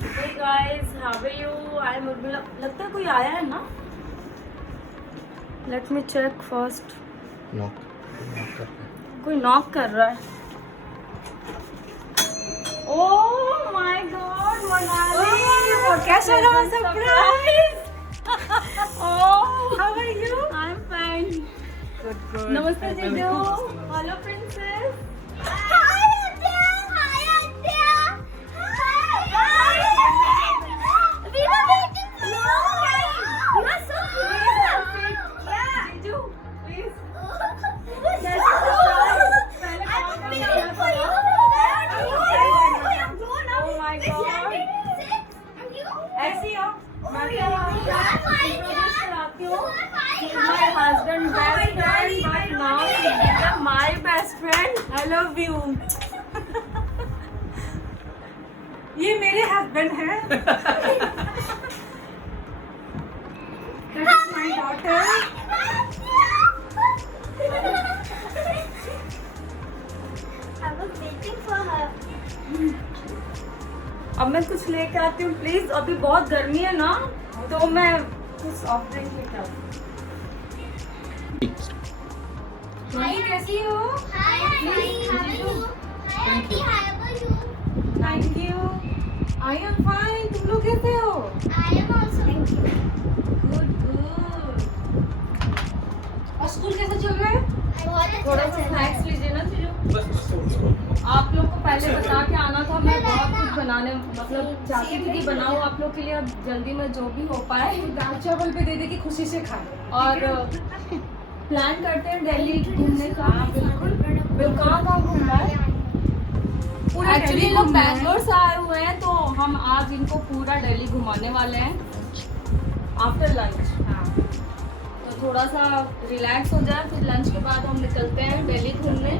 Hey guys, how are you? I'm Urmila. लगता है कोई आया है ना? Let me check first. Knock कोई नॉक कर रहा है. Oh my God, Monali! कैसा रहा surprise? Oh, How are you? I'm fine. Good. Namaste Jijo. Hello princess. Jijo, please. Oh my God. ऐसी हो? My husband best friend, but now he became my best friend. I love you. ये मेरे husband हैं. That is my daughter. I was waiting for her. अब मैं कुछ लेके आती हूँ प्लीज. अभी बहुत गर्मी है ना, तो मैं कुछ सॉफ्ट ड्रिंक लेके आती हूँ. सोनी कैसी हो? Hi, Auntie. How are you? Hi, Auntie. How are you? Thank you. I am fine. तुम लोग कैसे हो? I am also. Thank you. Good. और स्कूल कैसा चल रहा है? बहुत थोड़ा अच्छा सा चल रहा है. स्नैक्स लीजिए ना जीजू. आप लोग को पहले बता के आना था. मैं बहुत कुछ बनाने मतलब चाहती थी कि बनाऊँ आप लोग के लिए. अब जल्दी में जो भी हो पाए. दाल चावल पे दे दे कि खुशी से खाए. और प्लान करते हैं दिल्ली घूमने का. बिल्कुल. कहाँ घूमना है? पूरा एक्चुअली दिल्ली लोग घूमना है. बैंगलोर से आए हुए हैं, तो हम आज इनको पूरा दिल्ली घुमाने वाले हैं आफ्टर लंच. हाँ. तो थोड़ा सा रिलैक्स हो जाए, फिर लंच के बाद हम निकलते हैं दिल्ली घूमने.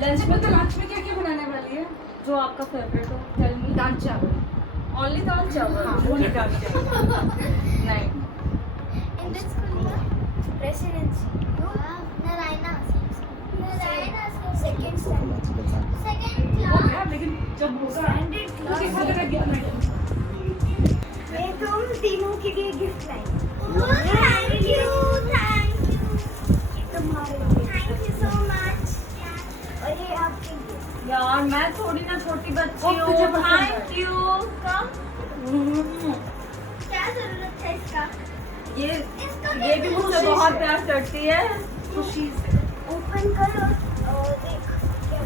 लंच में तो लंच में क्या क्या बनाने वाली है? जो आपका फेवरेट हो. Tell me. दाल चावल. ओनली दाल चावल. हाँ, only दाल चावल. नहीं. In this school, presidency. Narayana. Second standard. Second हो class. गया, लेकिन जब होगा Standard तो class. किसी तरह गया मैडम. मैं तुम तीनों के लिए गिफ्ट लाई. Thank you. तुम्हारे लिए. Thank you so much. और ये आपके लिए. यार मैं थोड़ी ना छोटी बच्ची और तुझे हूँ. पसंद है. Thank you. क्या जरूरत है इसका? ये भी मुझसे बहुत प्यार करती है. खुशी से. ओपन करो और देख क्या.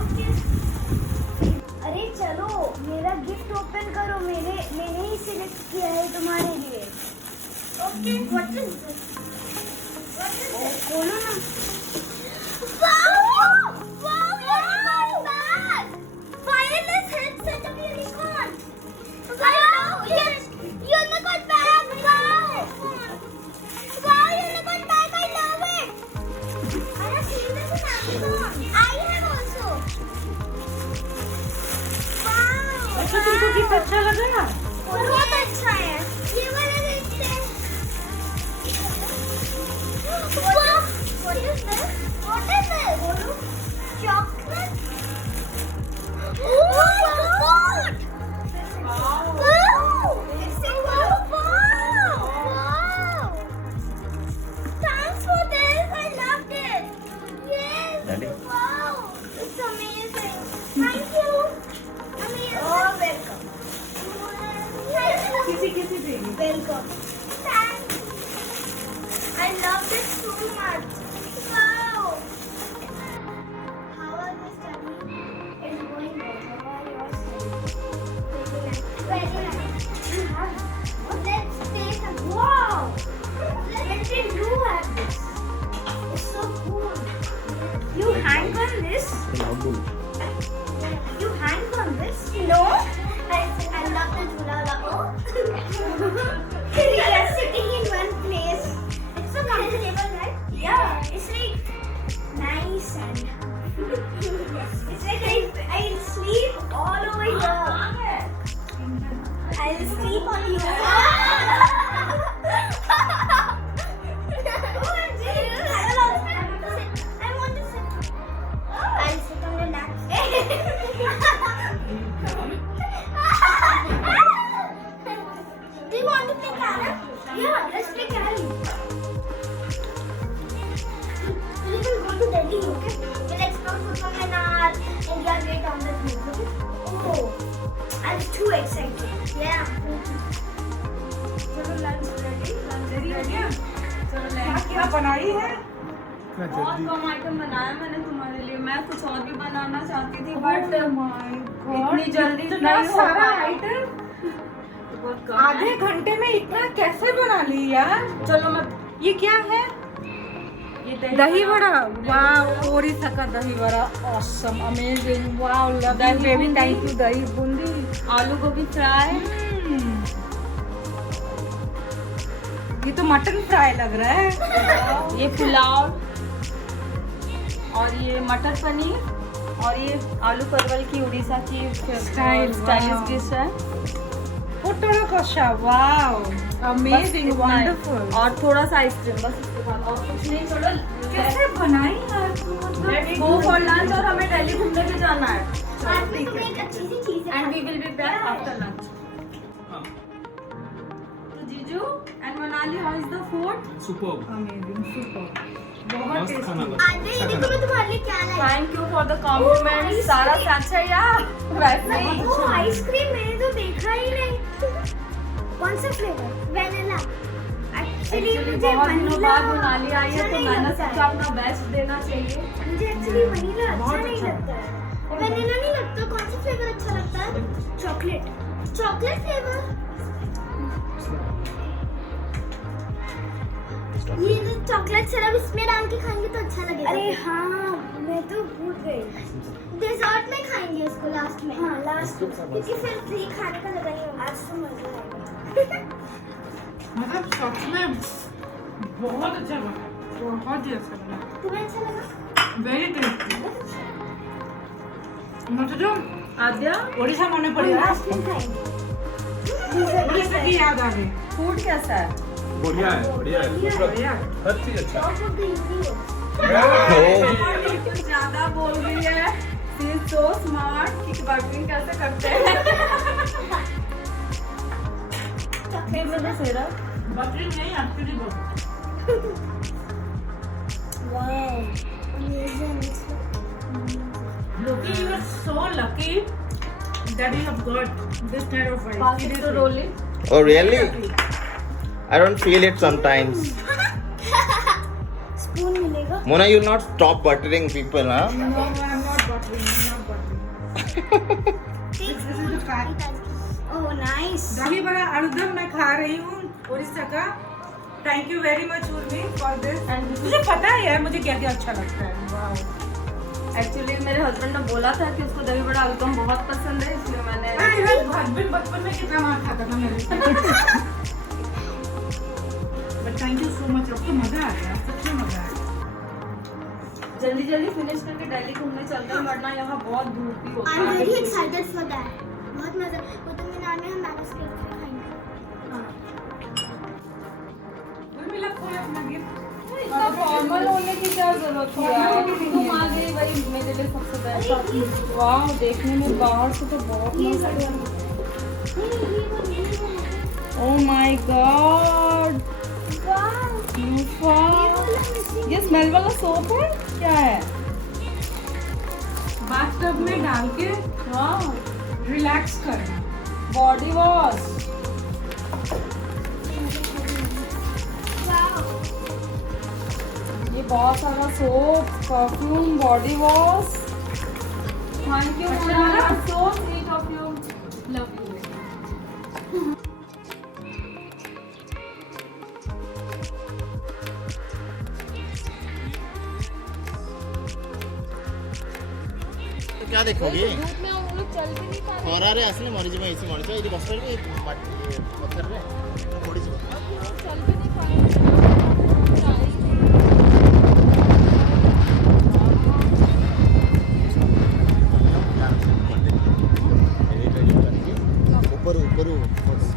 ओके. अरे चलो मेरा गिफ्ट ओपन करो. मैंने ही सिलेक्ट किया है तुम्हारे लिए. ओके. What is this? खोलो ना. Wow wow bag. Wireless headset of unicorn. Wow yes unicorn bag. Wow wow unicorn bag. I love it. I have seen this in Amazon. I have also. Wow. अच्छा तुमको gift अच्छा लगा? बहुत अच्छा है. ये वाला देखते हैं. Wow. What is this? What is this? Chocolate. Oh my God. Wow. It's a wow. Thanks for this. I loved it. Yes. Daddy. Wow. It's amazing. Thank you. Amazing. Oh, welcome. Thank you. किसी देगी. Welcome. Thanks. I loved it so much. Wow. How are you studying? It's going well. How are you studying? Very nice. You have. Let's take a. Wow. When did you have this? It's so cool. You hang on this? You hang on this? No. I love the Jhula. We are sitting in one place. It's so comfortable, right? Yeah. It's like nice and it's like I'll sleep all over here. I'll sleep on you. I want to sit. I'll sit on the lap. team. Okay, we'll explore Qutub Minar, India Gate on the tube. Okay? Oh, I'm too excited. Yeah. चलो lunch ready है चलो क्या बनाई है बहुत कम item बनाया मैंने तुम्हारे लिए। मैं कुछ और भी बनाना चाहती थी बट इतनी जल्दी इतना नहीं हो सारा पाया। आइटम बहुत कम आधे घंटे में इतना कैसे बना ली यार। चलो मैं ये क्या है ये दही बड़ा वाह ओडिशा का दही बड़ा ऑसम अमेजिंग वाह love you baby thank you दही बूंदी आलू गोभी फ्राई, ये तो मटन फ्राई लग रहा है ये पुलाव और ये मटर पनीर और ये आलू परवल की उड़ीसा की Style, स्टाइलिश wow. डिश है। पोटोलो कोशा वाह अमेजिंग बस इतना है। वंडरफुल और थोड़ा सा आइसक्रीम बस इसके बाद और कुछ नहीं। चलो कैसे बनाई यार तू लेट्स गो फॉर लंच और हमें दिल्ली घूमने भी जाना है। आज में तुम्हें एक अच्छी सी चीज है। And we will be back after lunch. तो जीजू and Manali how is the food? Super amazing super बहुत मस्त खाना टेस्टी बना। आज ये देखो मैं तुम्हारे लिए क्या लाई। Thank you for the compliment. Oh, सारा से अच्छा है यार वैसे ही। ओ आइसक्रीम मैंने तो देखा ही नहीं। कौन सा फ्लेवर? वैनिला। एक्चुअली एक्चुअली मुझे बहुत दिनों बाद वनीला मनाली आई है तो मैंने सोचा अपना बेस्ट देना चाहिए। मुझे एक्चुअली वनीला अच्छा बहुत नहीं अच्छा। लगता है। वनीला नहीं लगता। कौन सा फ्लेवर अच्छा लगता है? चॉकलेट। Chocolate flavour. ये जो चॉकलेट सिरप इसमें डाल के खाएंगे तो अच्छा लगेगा। अरे हाँ मैं तो भूल गई। डेजर्ट में खाएंगे इसको लास्ट में। हाँ लास्ट क्योंकि फिर फ्री खाने का जगह नहीं होगा। आज तो मजा आएगा। मतलब सच में बहुत अच्छा बना बहुत ही अच्छा बना तुम्हें अच्छा लगा? वेरी टेस्टी मुझे तो आद्या ओडिशा मन पड़ गया लास्ट में खाएंगे। ओडिशा की याद आ गई फूड कैसा है? बढ़िया है बढ़िया है मतलब बढ़िया हर चीज अच्छा टॉप ऑफ द यूनिवर्स। कुछ ज्यादा बोल रही है। शी इज सो स्मार्ट कि बटरिंग कैसे करते हैं। चॉकलेट में तो सेरा बटरिंग नहीं एक्चुअली बहुत wow amazing. Loki, you are so lucky that you have got this kind of rice. Pass it to roll it. Oh really? I don't feel it sometimes. Spoon मिलेगा? Mona, you'll not stop buttering people, huh? No, I'm not buttering. I'm not buttering. This is the fact. Oh nice. दही बड़ा आलूदम मैं खा रही हूँ ओडिशा का। Thank you very much Urmi for this. And मुझे पता है यार मुझे क्या क्या अच्छा लगता है। वाओ एक्चुअली मेरे हस्बैंड ने बोला था कि उसको दही बड़ा आलूदम बहुत पसंद है इसलिए मैंने हस्बैंड बचपन में कितना मार खाता था मेरे से। But thank you so much आपको मजा आ गया सच में मजा आया। जल्दी जल्दी फिनिश करके दिल्ली घूमने चलते हैं वरना यहाँ बहुत धूप भी होता I'm है। very excited for that. बहुत मजा। कुतुब मीनार में हम मैंगोस केक खाएंगे। उर्मी लगता है अपना गिफ्ट इतना फॉर्मल होने की क्या जरूरत है यार? तुम आ गई वही मेरे लिए सबसे बेस्ट। वाह देखने में बाहर से तो बहुत मस्त लग रहा है। ओह माय गॉड ये स्मेल वाला सोप है क्या है? बाथटब में डाल के वाह रिलैक्स करना। Body wash. ये बहुत सारा soap perfume body wash. Thank you so sweet of you. Love you. तो क्या देखोगी धूप में हम लोग चल भी नहीं पा रहे। ଖରାରେ ଆସିଲେ ମରିଯିବ ଏସି ମଣିଷ ଏଇଠି ବସିପାରିବେ ପଥରରେ ପଡ଼ିଯିବ। हम लोग चल भी नहीं पा रहे। ऊपर ऊपर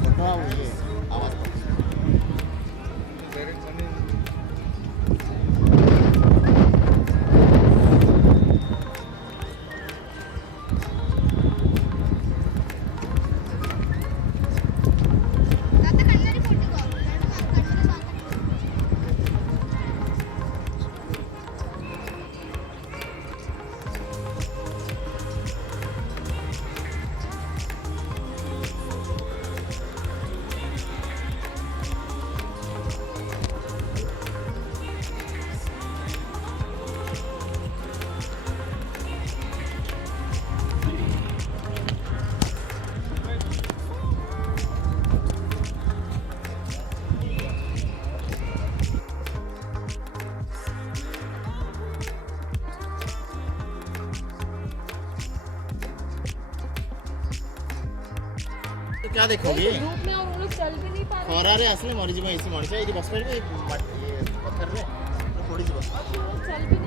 फोटो ये आवाज क्या देखोगे धूप में हम लोग चल भी नहीं पा रहे खरारे आसले मरीज एसी मनीष ये बस पारे पत्थर रे पड़ी चल भी